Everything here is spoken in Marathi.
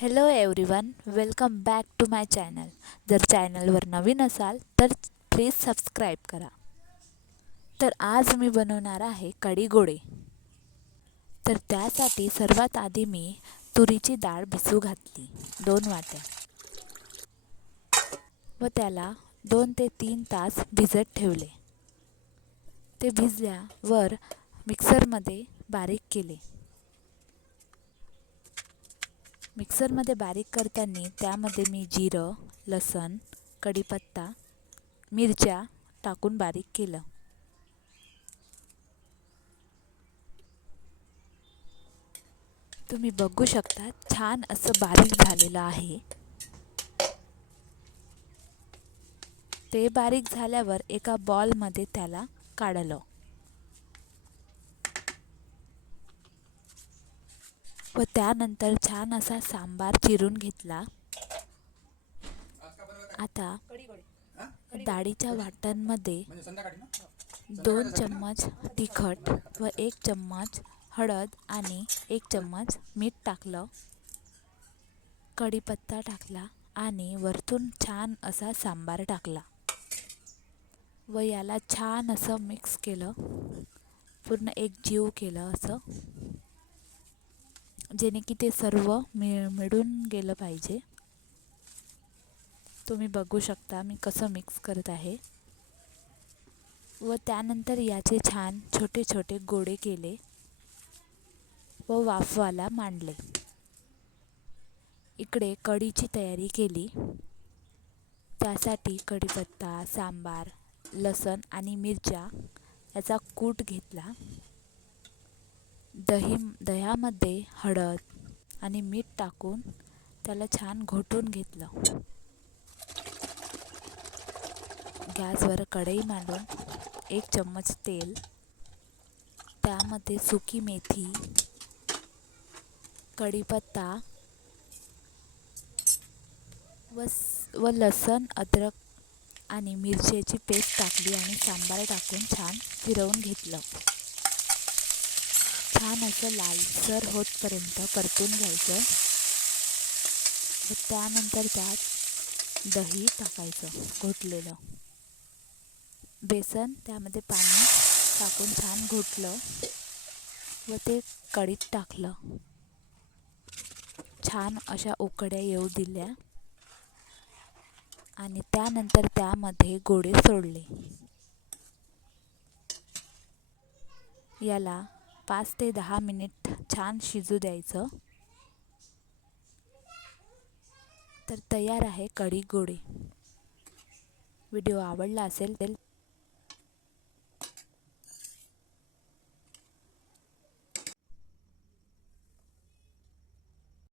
Hello everyone, welcome back to my channel. जर चॅनलवर नवीन असाल तर प्लीज सबस्क्राईब करा. तर आज मी बनवणार आहे कढी गोळे. तर त्यासाठी सर्वात आधी मी तुरीची डाळ भिजू घातली 2 वाट्या व त्याला 2 ते 3 तास भिजत ठेवले. ते भिजल्यावर मिक्सरमध्ये बारीक केले. मिक्सरमध्ये बारीक करताना त्यामध्ये मी जिरं, लसूण, कढीपत्ता, मिरच्या टाकून बारीक केलं. तुम्ही बघू शकता छान असं बारीक झालेलं आहे. ते बारीक झाल्यावर एका बॉलमध्ये त्याला काढलं व त्यानंतर छान असा सांबार चिरून घेतला. आता डाळीच्या वाटणमध्ये 2 चम्मच तिखट व 1 चम्मच हळद आणि 1 चम्मच मीठ टाकलं. कढीपत्ता टाकला आणि वरतून छान असा सांबार टाकला व याला छान असं मिक्स केलं. पूर्ण एकजीव केलं असं, जेणे की ते सर्व मिळून गेलं पाहिजे. तुम्ही बघू शकता मी कसं मिक्स करत आहे व त्यानंतर याचे छान छोटे छोटे गोळे केले व वाफवायला मांडले. इकडे कढीची तयारी केली. त्यासाठी कढीपत्ता, सांबार, लसूण आणि मिरच्या याचा कूट घेतला. दह्यामध्ये हळद आणि मीठ टाकून त्याला छान घोटून घेतलं. गॅसवर कढई मांडून 1 चम्मच तेल, त्यामध्ये सुकी मेथी, कढीपत्ता व लसूण, अद्रक आणि मिरचीची पेस्ट टाकली आणि सांबार टाकून छान फिरवून घेतलं. छान असं लालसर होतपर्यंत परतून घ्यायचं व त्यानंतर त्यात दही टाकायचं घोटलेलं. बेसन त्यामध्ये पाणी टाकून छान घोटलं व ते कढीत टाकलं. छान अशा उकळ्या येऊ दिल्या आणि त्यानंतर त्यामध्ये गोळे सोडले. याला 5 ते 10 मिनिट छान शिजू द्यायचं. तर तयार आहे कढी गोळे. व्हिडिओ आवडला असेल तर